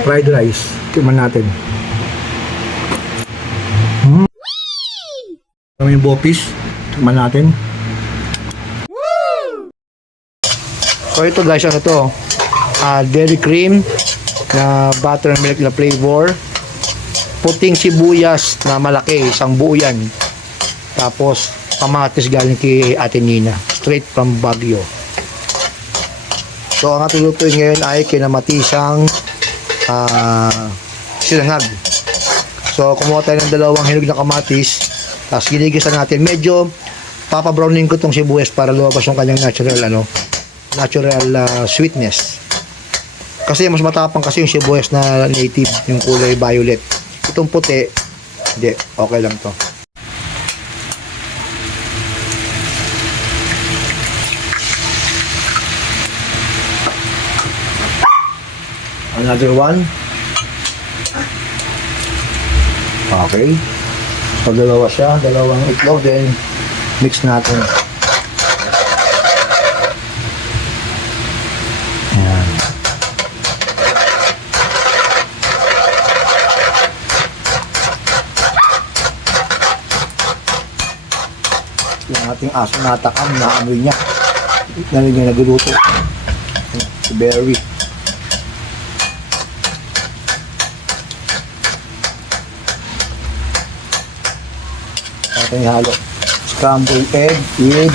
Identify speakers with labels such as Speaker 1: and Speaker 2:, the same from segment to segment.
Speaker 1: fried rice. Tikman natin. Hmm. Kami yung bopis. Tikman natin. So ito guys, ano to? Ah, dairy cream na buttermilk na flavor. Puting sibuyas na malaki, isang buo yan. Tapos kamatis galing kay Ate Nina. Straight from Baguio. So ang ating lutuin ngayon ay kinamatisang ah sinangag. So kumuha tayo ng dalawang hinog na kamatis. Tapos ginigisan natin. Medyo papabrowning ko tong sibuyas para lumabas yung kanyang natural ano natural ah, sweetness. Kasi mas matapang kasi yung sibuyas na native, yung kulay violet. Itong puti, hindi, okay lang to. Another one. Okay. So, dalawa siya, dalawang itlog, then mix natin. Ayan. Yung ating aso natakam, naamoy niya. Narinig niya nagluluto. Si Berry. Halo. Scrambled egg with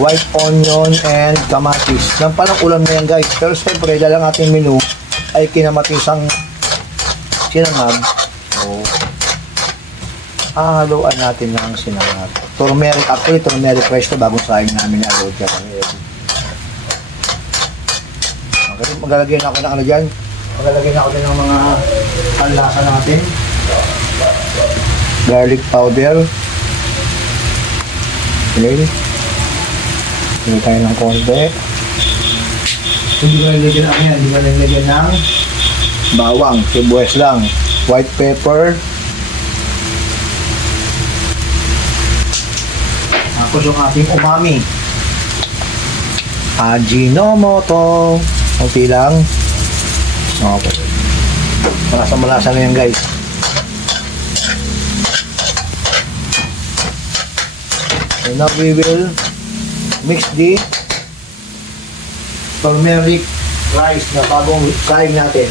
Speaker 1: white onion and kamatis. Yan palang ulam na yan guys. Pero siyempre, dahil ang ating menu ay kinamatisang sinangag. So, hahaluan natin ng sinangag. Turmeric, actually turmeric rice to bagong sayang namin na load Okay, maglalagyan ako ng ano dyan. Maglalagyan ako din ng mga panlasa natin. Garlic powder. Okay. Hindi tayo ng konti. Hindi ko nilagyan ng yan. Hindi ko nilagyan ng bawang. Sibuyas lang. White pepper. Tapos yung ating umami. Ajinomoto. Kunti lang. Okay. Malasa-malasa na yan guys. And now we will mix the turmeric rice na bagong kain natin.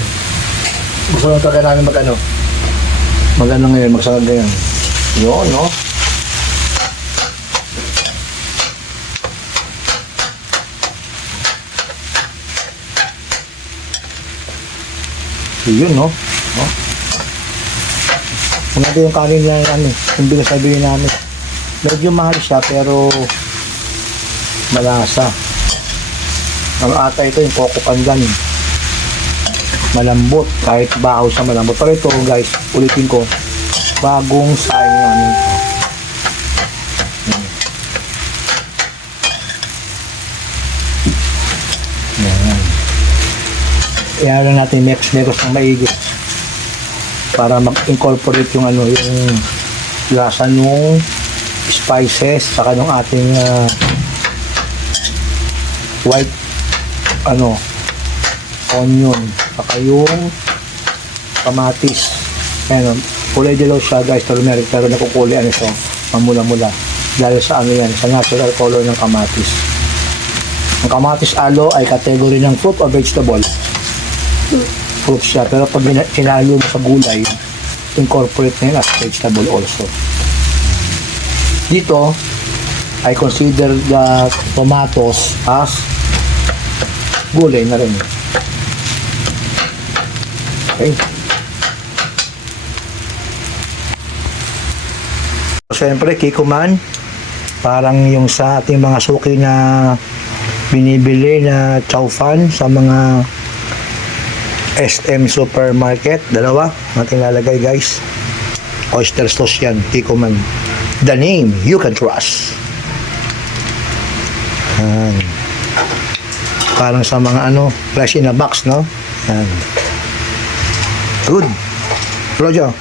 Speaker 1: Gusto na talaga namin mag ano. Mag ano ngayon, magsagad ngayon. Yun, no? So, yun, no? no? Natin yung kanin na ano, yung binasabihin namin. Medyo mahal siya, pero malasa. Ang ata ito yung coco pandan. Malambot, kahit bahaw siya malambot. Pero ito guys, ulitin ko, bagong saing namin. Yan. Yan lang natin mix mix ng maigi para mag-incorporate yung ano yung lasa nung spices saka nung ating ah, white ano onion saka yung kamatis. Ayan o, kulay dilaw siya guys turmeric pero nakukulay ano ito mamula-mula. Dahil sa ano yan sa natural color ng kamatis. Ang kamatis alo ay category ng fruit or vegetable. Fruit siya pero pag sinalo mo sa gulay incorporate na yun as vegetable also dito I consider the tomatoes as gulay na rin. Okay. Siyempre, kikuman, parang yung sa ating mga suki na binibili na chow fan sa mga SM supermarket. Dalawa, ating lalagay guys. Oyster sauce yan, kikuman. The name you can trust. Yan. Parang sa mga ano, fresh in a box, no? Yan. Good. Rojo.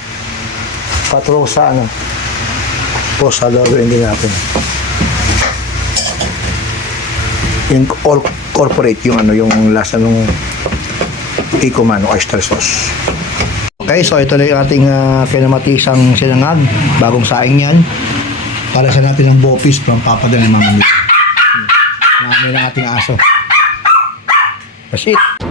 Speaker 1: Patro sa ano. Po sa lawin din natin. Yung all corporate yung ano, yung lasa nung Ikuman oyster sauce. Okay, so ito na yung ating uh, kinamatisang sinangag. Bagong saing yan. Para sa natin ng bopis from papadala ng mga mamit. Namin ang ating aso. That's it.